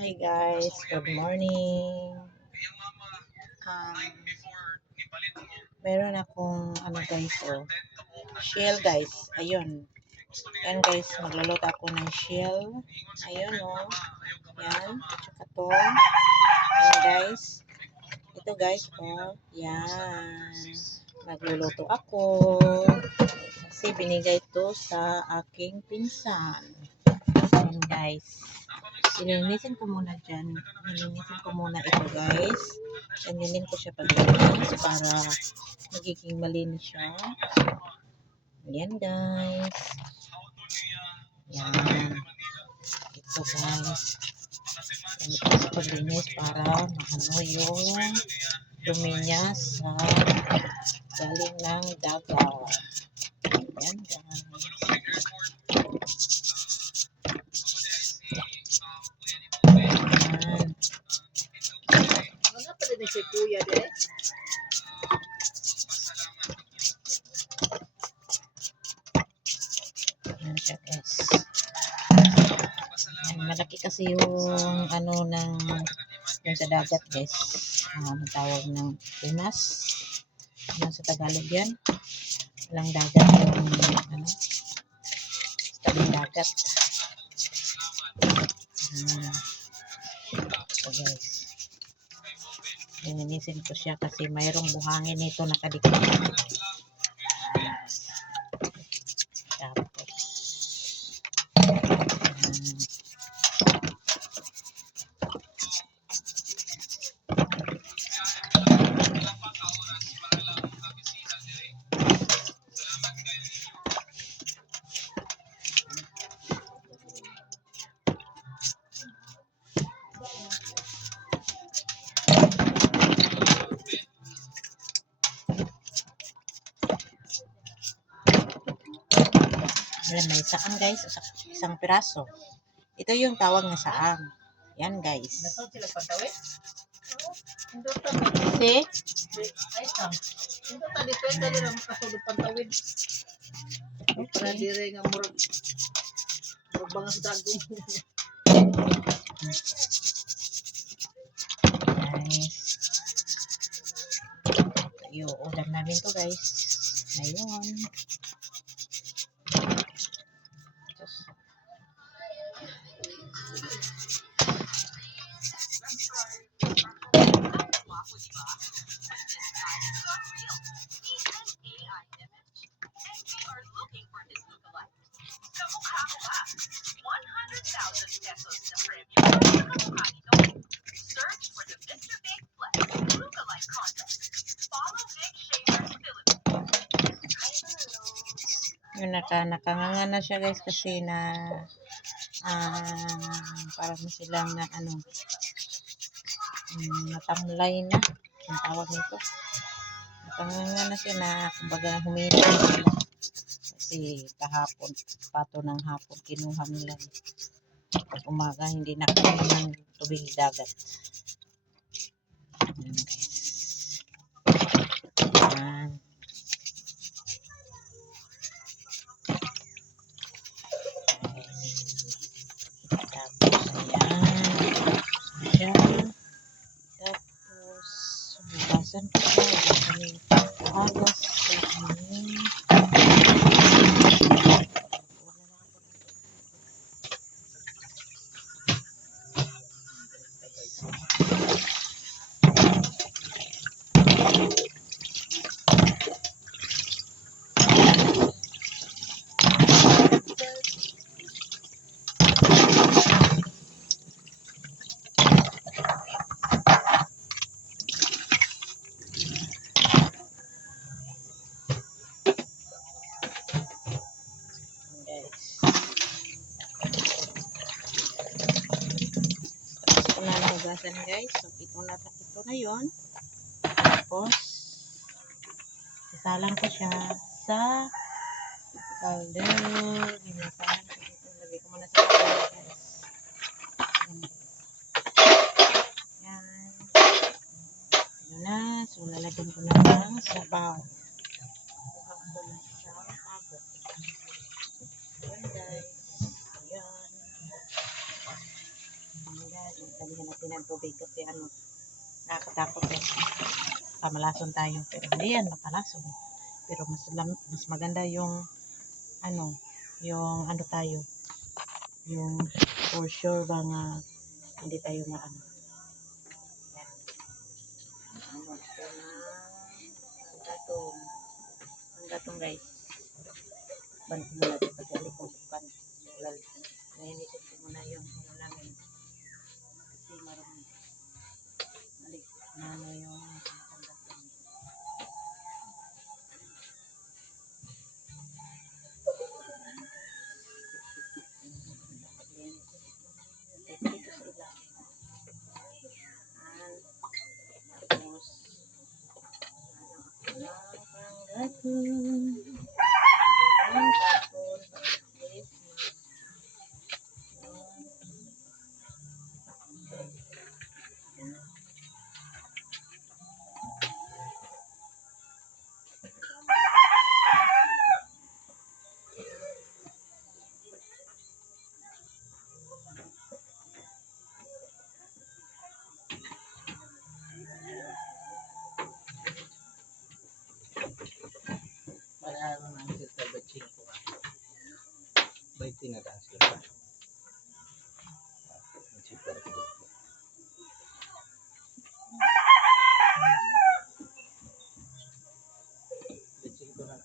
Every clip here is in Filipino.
Hi guys, good morning. Um, Meron akong guys, shell guys. Ayun. Yan guys, magluluto ako ng shell. Ayun Yan. Tsaka to. Yan guys. Ito guys Yan. Magluluto ako. Kasi binigay to sa aking pinsan. Yan guys. Ilinisin ko muna dyan. Ilinisin ko muna ito guys. Ganyanin ko siya paglinis para magiging malinis siya. Yan guys. Yan. Ito guys. Ganito ko paglinis para maano yung dumi niya sa galing ng dagat. Yan guys. Yan. Ano pala ni si Kuya de? Yan siya guys. Yan, malaki kasi yung yung sa dagat guys. Ang tawag ng Pinas. Sa Tagalog yan. Walang dagat yung sa tabing dagat. So guys. Lininisin ko siya kasi mayroong buhangin nito nakadikit. Tapos may saang guys, isang piraso. Ito yung tawag na saang. Yan guys. Nato sila pagtawid? See? Ay, sam. Hindi ta depende lang makasulod pagtawid. Para dire nga murag bangas dagong. Guys. Yung ulam namin to guys. Ngayon. Yun, nakanganga na siya guys kasi na parang silang na natamlay na yung tawag nito. Nakanganga na siya na kumbaga humina na sila kasi kahapon pato ng hapon kinuha nila pag umaga hindi na kami ng tubig dagat. Ayan guys. Ayan. Tapos, bukasan ko siya. Agas sa amin. Hugasan guys. So, ito na yun. Tapos, isalang ko siya sa kaldero. Ginasahan ko dito. Lagay ko muna sa kaldero guys. Yan. Yun na. So, lalagyan ko na ng sabaw. Kuha ko na isang abot. Yan guys. Ayan. Ayan. Dalihan natin ng tubig kasi nakakatakot eh. Pamalason tayo. Pero hindi yan mapalason. Pero mas maganda yung tayo. Yung for sure bang hindi tayo maano. Yan. Ito na ang gatong. Ang gatong guys. Ban ko muna dito kasi alikong bukan. Nahinisip ko muna yung namin. Kasi marami. Alik na yung ang gatong. Dito sa ilalim. Tapos, ang gatong. Malalaman ang sila ba chingko ka? Ba'y tinadaan sila ba? Ang chingko ka. Chingko na.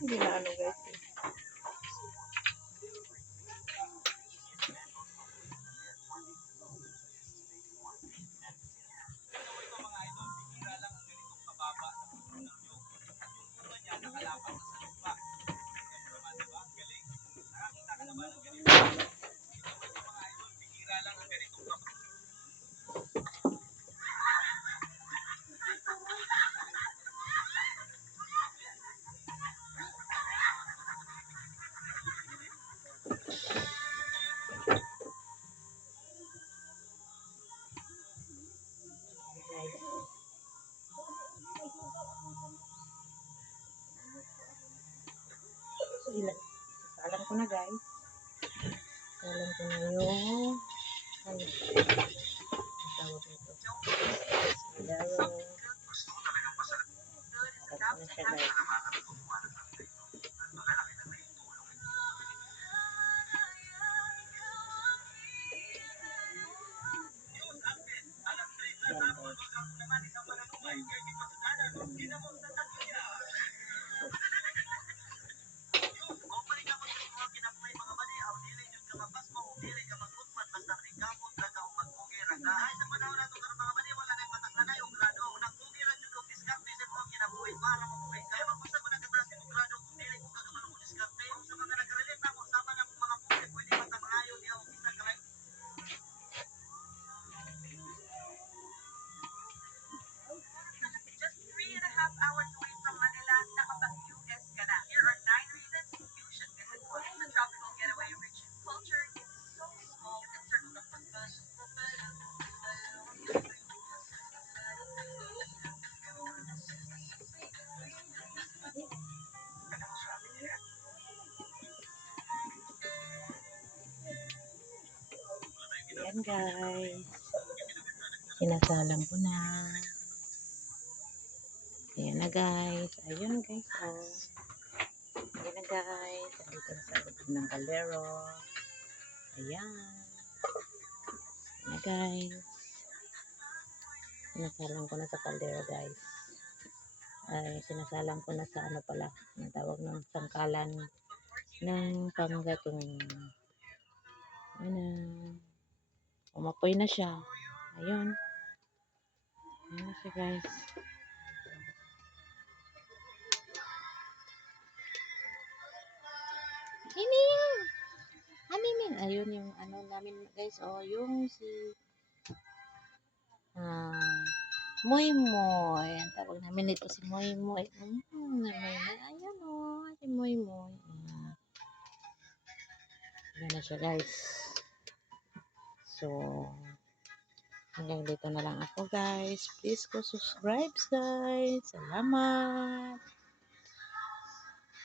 Hindi na guys. So, sasalan ko na guys. Sasalan ko na yung tawag nito. Salaro. Sasalan ko na siya guys. Ayan guys. Sinasalang ko na. Ayan na guys. Ayun guys. Oh. Ayan na guys. Dito na sa loob ng kaldero. Ayan. Ayan na guys. Sinasalang ko na sa kaldero guys. Ay, sinasalang ko na sa pala. Ang tawag ng sangkalan ng panggatong. Ayan na. Umapoy na siya. Ayun. Ayan na siya guys. Hinin! Haminin! Ayun yung namin guys. Oh, yung si Moy Moy. Ang tawag namin nito si Moy Moy. Ayan o, si Moy Moy. Ayan na siya guys. So, hanggang dito na lang ako guys. Please go subscribe guys. Salamat.